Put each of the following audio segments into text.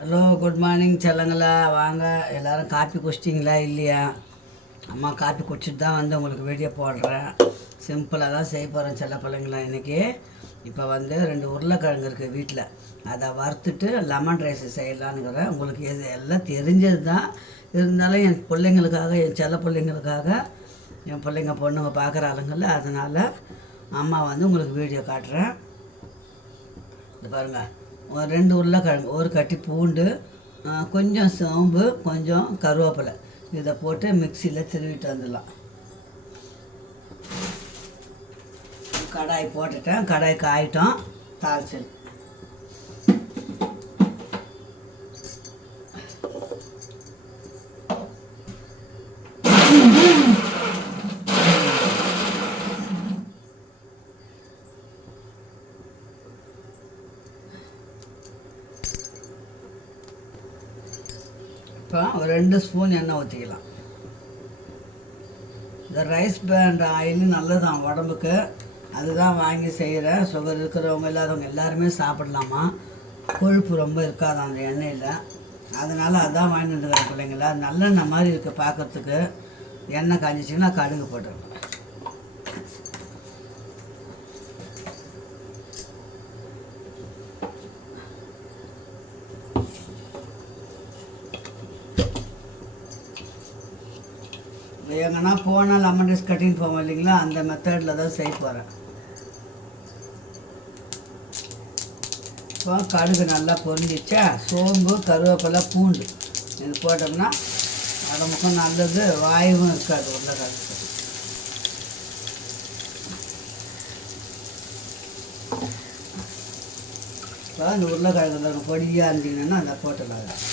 Hello, good morning செல்லங்களா. வாங்க எல்லோரும் copy குடிச்சிட்டிங்களா இல்லையா? அம்மா காப்பி குடிச்சிட்டு தான் வந்து உங்களுக்கு வீடியோ போடுறேன். சிம்பிளாக தான் செய்ய போகிறேன் செல்ல பிள்ளைங்களா. இன்றைக்கி இப்போ வந்து 2 உருளைக்கிழங்கு இருக்குது வீட்டில். அதை வறுத்துட்டு லெமன் ரைஸ் செய்யலான்னுக்கிறேன். உங்களுக்கு எல்லாம் தெரிஞ்சது தான், இருந்தாலும் என் பிள்ளைங்களுக்காக, என் செல்ல பிள்ளைங்களுக்காக, என் பிள்ளைங்க பொண்ணுங்க பார்க்குற ஆளுங்கள, அதனால் அம்மா வந்து உங்களுக்கு வீடியோ காட்டுறேன். இது பாருங்கள், ஒரு 2 உருளைக்கிழங்கு, ஒரு கட்டி பூண்டு, கொஞ்சம் சோம்பு, கொஞ்சம் கருவேப்பிலை, இதை போட்டு மிக்சியில் திருவிட்டு வந்துடலாம். கடாய் போட்டுட்டேன், கடாய் காயிட்டோம், தாளிச்சல். இப்போ ஒரு 2 ஸ்பூன் எண்ணெய் ஊற்றிக்கலாம். இந்த ரைஸ் பேண்ட் ஆயில் நல்லதான் உடம்புக்கு, அதுதான் வாங்கி செய்கிறேன். சுகர் இருக்கிறவங்க இல்லாதவங்க எல்லாருமே சாப்பிடலாமா, கொழுப்பு ரொம்ப இருக்காது அந்த எண்ணெயில். அதனால் அதான் வாங்கிட்டு வந்துக்கிறேன் பிள்ளைங்கள. நல்லெண்ணெய் மாதிரி இருக்குது பார்க்குறதுக்கு. எண்ணெய் காஞ்சிச்சிங்கன்னா கடுகு போட்டுருவேன். எங்கன்னா போனால் லெமன் ரைஸ் கட்டின்னு போவோம் இல்லைங்களா, அந்த மெத்தடில் தான் செய்ய போகிறேன். இப்போ கடுகு நல்லா பொரிஞ்சிச்சா, சோம்பு, கருவேப்பிலை, பூண்டு இது போட்டோம்னா உடம்புக்கும் நல்லது, வாயுவும் இருக்காது உருளைக்கிழங்கு. இப்போ அந்த உருளைக்கிழங்கு பொடியாக இருந்தீங்கன்னா அதை போட்டுக்கலாம்.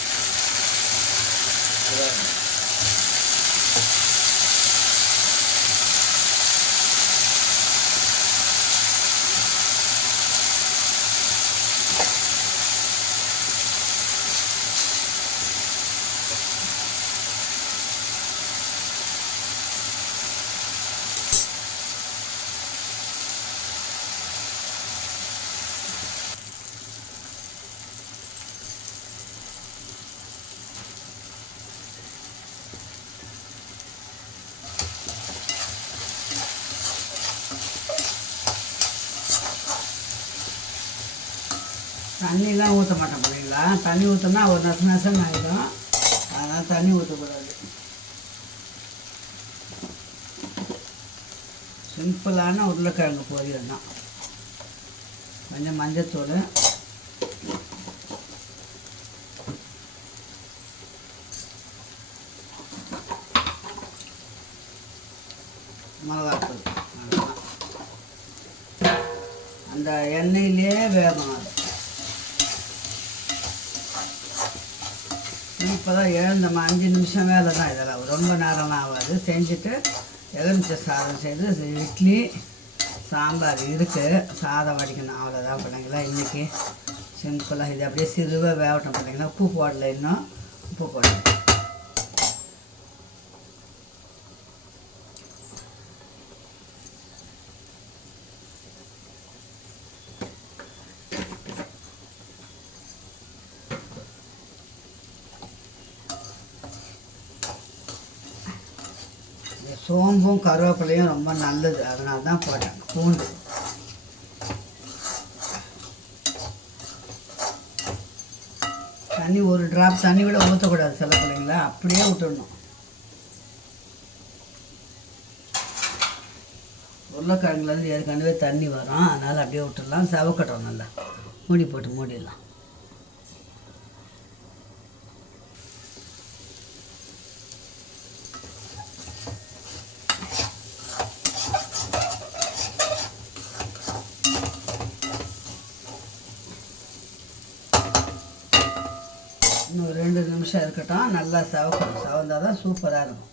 தண்ணிலாம் ஊற்ற மாட்டேன் பிள்ளைங்களா. தண்ணி ஊற்றினா ஒரு நசம் ஆகிடும், அதனால் தண்ணி ஊற்றக்கூடாது. சிம்பிளான உருளைக்கிழங்கு பொரியல் தான். கொஞ்சம் மஞ்சத்தூள், மிளகாத்தூள், அந்த எண்ணெயிலே வேகணும். அது இப்போ தான் எழுந்தம்மா, 5 நிமிஷம் வேலை தான் இதெல்லாம், ரொம்ப நேரம்லாம் ஆகாது. செஞ்சுட்டு எலுமிச்சை சாதம் செய்து இட்லி சாம்பார் இருக்குது, சாதம் வடிக்கணும், அவ்வளோதான் பிள்ளைங்களா. இன்றைக்கி சிம்பிளாக இது அப்படியே சிறுவாக வேகட்டும் பிள்ளைங்களா. உப்பு போடல, இன்னும் உப்பு போடணும். சோம்பும் கருவேப்பிலையும் ரொம்ப நல்லது, அதனால தான் போட்டேன். பூண்டு, தண்ணி ஒரு ட்ராப் தண்ணி கூட ஊற்றக்கூடாது சில பிள்ளைங்களா, அப்படியே விட்டுடணும். உருளைக்கிழங்குலேருந்து ஏற்கனவே தண்ணி வரும், அதனால் அப்படியே விட்டுடலாம். செவக்கட்டும், நல்லா மூடி போட்டு மூடிடலாம். இன்னும் 2 நிமிஷம் இருக்கட்டும், நல்லா செவக்கணும். செவந்தால் தான் சூப்பராக இருக்கும்.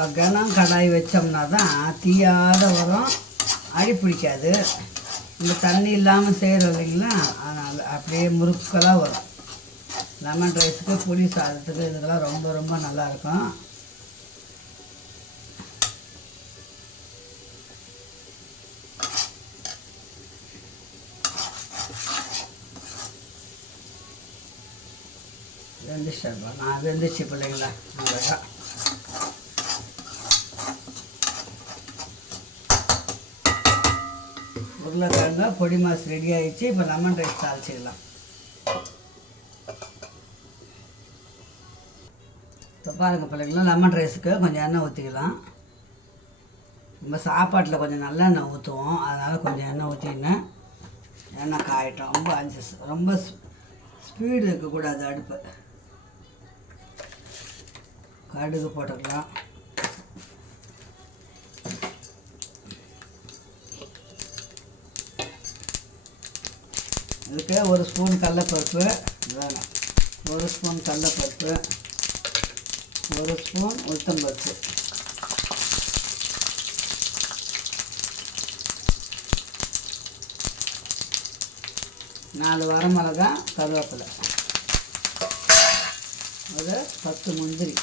நம்ம கனம் கடாய் வச்சோம்னா தான் தீயாத வரும், அடி பிடிக்காது. இந்த தண்ணி இல்லாமல் செய்கிறோம் இல்லைங்களா, அதனால் அப்படியே முறுக்கலாக வரும். லெமன் ரைஸுக்கு புளி சாதத்துக்கு இதுக்கெல்லாம் ரொம்ப ரொம்ப நல்லாயிருக்கும். வெந்துச்சுப்பா, நான் வெந்துச்சு பிள்ளைங்களா. அவ்வளோதான். உருளைக்கிழங்கு பொடி மாஸ் ரெடி ஆகிடுச்சு. இப்போ லெமன் ரைஸ் தாளிச்சிக்கலாம். இப்போ பாருங்கள் பிள்ளைங்களா, லெமன் ரைஸுக்கு கொஞ்சம் எண்ணெய் ஊற்றிக்கலாம். நம்ம சாப்பாட்டில் கொஞ்சம் நல்லெண்ணெய் ஊற்றுவோம், அதனால் கொஞ்சம் எண்ணெய் ஊற்றின்னு எண்ணெய் காயட்டும். ரொம்ப ஸ்பீடு இருக்கக்கூடாது அடுப்பு. கடுகு போட்டுக்கலாம். இதுக்கு 1 ஸ்பூன் கடலைப்பருப்பு வேணும், 1 ஸ்பூன் கடலைப்பருப்பு, 1 ஸ்பூன் உளுத்தம்பருப்பு, 4 வரமிளகா, கருவேப்பிலை, ஒரு 10 முந்திரி,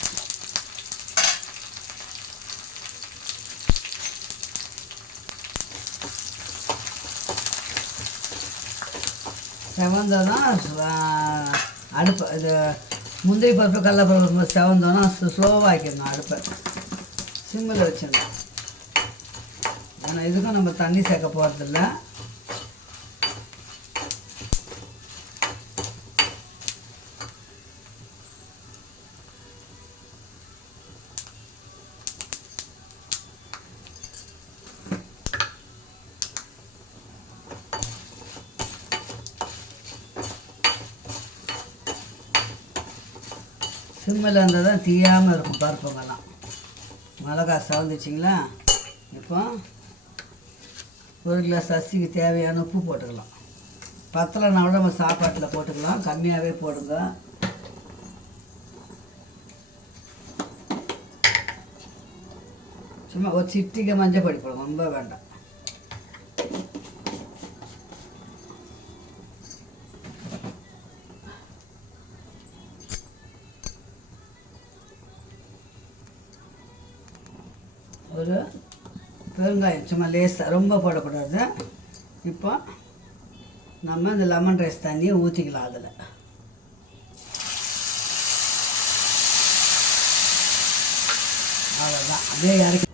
செவந்தோன்னா அடுப்பு இது முந்திரி பருப்பு கடலைப்பருப்பு செவந்தோன்னா ஸ்லோவாக வைக்கணும். அடுப்பை சிம்மில் வச்சிடணும். ஏன்னா இதுக்கும் நம்ம தண்ணி சேர்க்க போகிறதில்ல. சிம்மில் இருந்தால் தான் தீயாமல் இருக்கும் பருப்புங்கெல்லாம். மிளகா சவந்துச்சிங்களா. இப்போ 1 கிளாஸ் அரிசிக்கு தேவையான உப்பு போட்டுக்கலாம். பத்தலைன்னா கூட நம்ம சாப்பாட்டில் போட்டுக்கலாம், கம்மியாகவே போடுங்க. சும்மா ஒரு சிட்டிக்கு மஞ்சள் பொடி போடுங்க, ரொம்ப வேண்டாம். ஒரு பெருங்காயம் சும்மா லேசாக, ரொம்ப போடக்கூடாது. இப்போ நம்ம இந்த லெமன் ரைஸ் தண்ணியை ஊற்றிக்கலாம். அதில் அவ்வளோதான். அப்படியே இறக்கி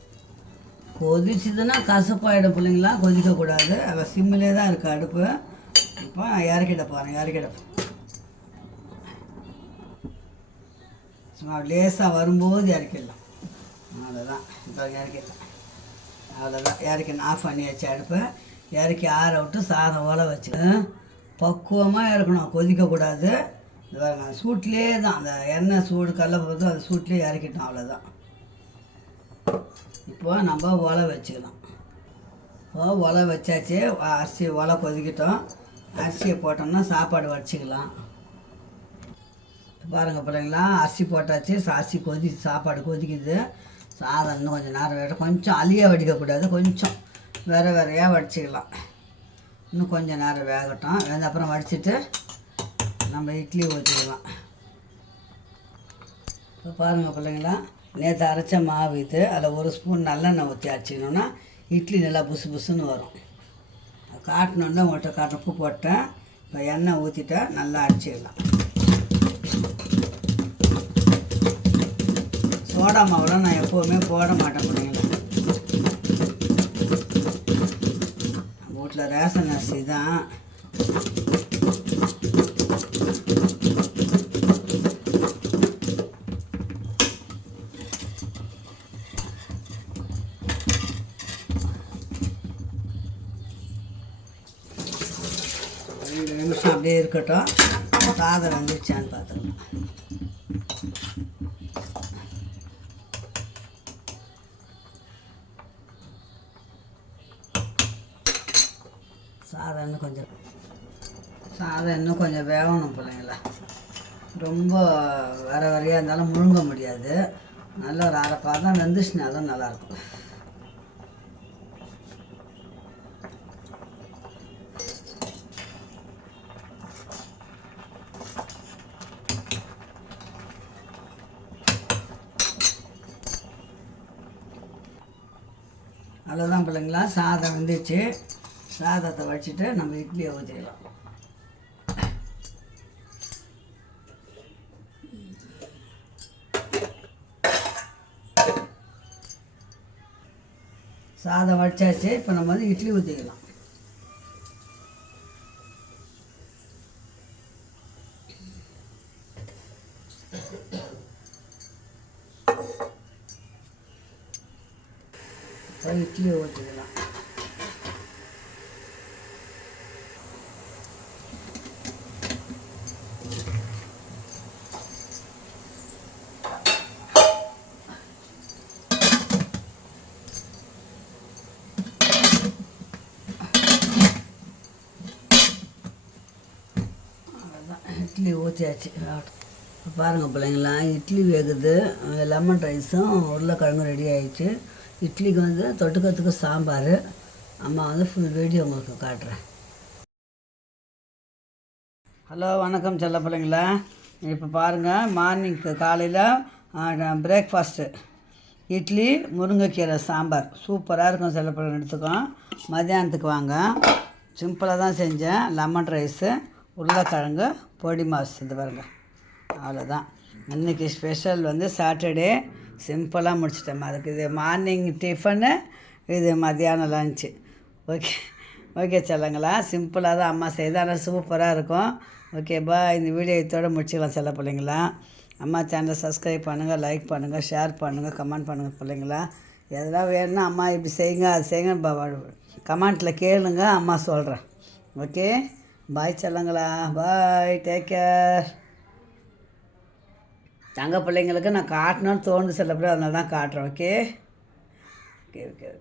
கொதிச்சுதுன்னா கசப்பாயிடும் பிள்ளைங்களா, கொதிக்கக்கூடாது. அதை சிம்மிலே தான் இருக்குது அடுப்பு. இப்போ இறக்கிட போகிறேன். சும்மா லேசாக வரும்போது இறக்கிடலாம். அவ்வளோதான். இப்போ இறக்கிடலாம். அவ்வளோதான், இறக்கணும். ஆஃப் பண்ணியாச்சு அடுப்பை. இறக்கி ஆற விட்டு சாதம் ஓலை வச்சு பக்குவமாக இறக்கணும், கொதிக்கக்கூடாது. இது பாருங்க, அந்த சூட்லேயே தான், அந்த எண்ணெய் சூடு கடலைப்பருப்பு அந்த சூட்லேயே இறக்கிட்டோம். அவ்வளோதான். இப்போ நம்ம ஒலை வச்சுக்கலாம். இப்போ ஒலை வச்சாச்சு. அரிசி ஒலை கொதிக்கிட்டோம். அரிசியை போட்டோம்னா சாப்பாடு வச்சுக்கலாம். பாருங்கள் பிள்ளைங்களா, அரிசி போட்டாச்சு. அரிசி சாப்பாடு கொதிக்குது. சாதம் இன்னும் கொஞ்சம் நேரம் வேணும். கொஞ்சம் அழியாக வடிக்கக்கூடாது, கொஞ்சம் வேறையாக வடிச்சிக்கலாம். இன்னும் கொஞ்சம் நேரம் வேகட்டும். வெந்த அப்புறம் வடிச்சிட்டு நம்ம இட்லி ஊற்றிக்கலாம். இப்போ பாருங்கள் பிள்ளைங்களா, நேற்று அரைச்ச மாவு இது. அதில் 1 ஸ்பூன் நல்லெண்ணெய் ஊற்றி அரைச்சிக்கணுன்னா இட்லி நல்லா புசு புசுன்னு வரும். காட்டணுன்னா உங்கள்கிட்ட காட்ட உப்பு போட்டேன். இப்போ எண்ணெய் ஊற்றிட்டா நல்லா அரைச்சிக்கலாம். சோடா மாவுலாம் நான் எப்போவுமே போட மாட்டேன் பிள்ளைங்களா. வீட்டில் ரேஷன் அரிசி தான். ரெண்டு நிமிஷம் அப்படியே இருக்கட்டும். சாதம் வந்துருச்சான்னு பார்த்துக்கலாம். சாதம் இன்னும் கொஞ்சம் வேகணும் பிள்ளைங்களா. ரொம்ப வரையாக இருந்தாலும் முழுங்க முடியாது. நல்லா ஒரு அரை பாதம் வெந்துச்சுன்னா தான் நல்லாயிருக்கும். அவ்வளோதான் பிள்ளைங்களா, சாதம் வந்துச்சு. சாதத்தை வச்சுட்டு நம்ம இட்லியை ஊற்றிக்கலாம். சாதம் வச்சாச்சு. இப்போ நம்ம வந்து இட்லி ஊற்றிக்கலாம். இப்போ இட்லி ஊற்றிக்கலாம். இட்லி ஊற்றியாச்சு. பாருங்கள் பிள்ளைங்களா, இட்லி வேகுது. லெமன் ரைஸும் உருளைக்கிழங்கும் ரெடி ஆகிடுச்சு. இட்லிக்கு வந்து தொட்டுக்கிறதுக்கு சாம்பார். அம்மா வந்து ஃபுல் வீடியோ உங்களுக்கு காட்டுறேன். ஹலோ, வணக்கம் செல்ல பிள்ளைங்களா. இப்போ பாருங்கள், மார்னிங்க்கு காலையில் பிரேக்ஃபாஸ்ட்டு இட்லி, முருங்கைக்கீரை சாம்பார் சூப்பராக இருக்கும். செல்ல பிள்ளைங்க எடுத்துக்கோம். மத்தியானத்துக்கு வாங்க, சிம்பிளாக தான் செஞ்சேன். லெமன் ரைஸு, உருளைக்கிழங்கு, பொடி மாஸ். இது பாருங்கள், அவ்வளோதான். இன்றைக்கி ஸ்பெஷல் வந்து சாட்டர்டே சிம்பிளாக முடிச்சிட்டேன். அதுக்கு இது மார்னிங் டிஃபனு, இது மத்தியானம் லன்ச்சு. ஓகே ஓகே செல்லங்களா, சிம்பிளாக தான் அம்மா செய்து, ஆனால் சூப்பராக இருக்கும். ஓகேப்பா, இந்த வீடியோ இதோட முடிச்சிக்கலாம் செல்ல பிள்ளைங்களா. அம்மா சேனலை சப்ஸ்கிரைப் பண்ணுங்கள், லைக் பண்ணுங்கள், ஷேர் பண்ணுங்கள், கமெண்ட் பண்ணுங்கள் பிள்ளைங்களா. எதெல்லாம் வேணும்னா அம்மா இப்படி செய்யுங்க, அது செய்யுங்க கமெண்ட்டில் கேளுங்க, அம்மா சொல்கிறேன். ஓகே, பாய் செல்லங்களா, பாய், டேக் கேர். தங்க பிள்ளைங்களுக்கு நான் காட்டணும்னு தோணுது செல்ல பிள்ளை, அதனால தான் காட்டுறேன். Okay okay okay.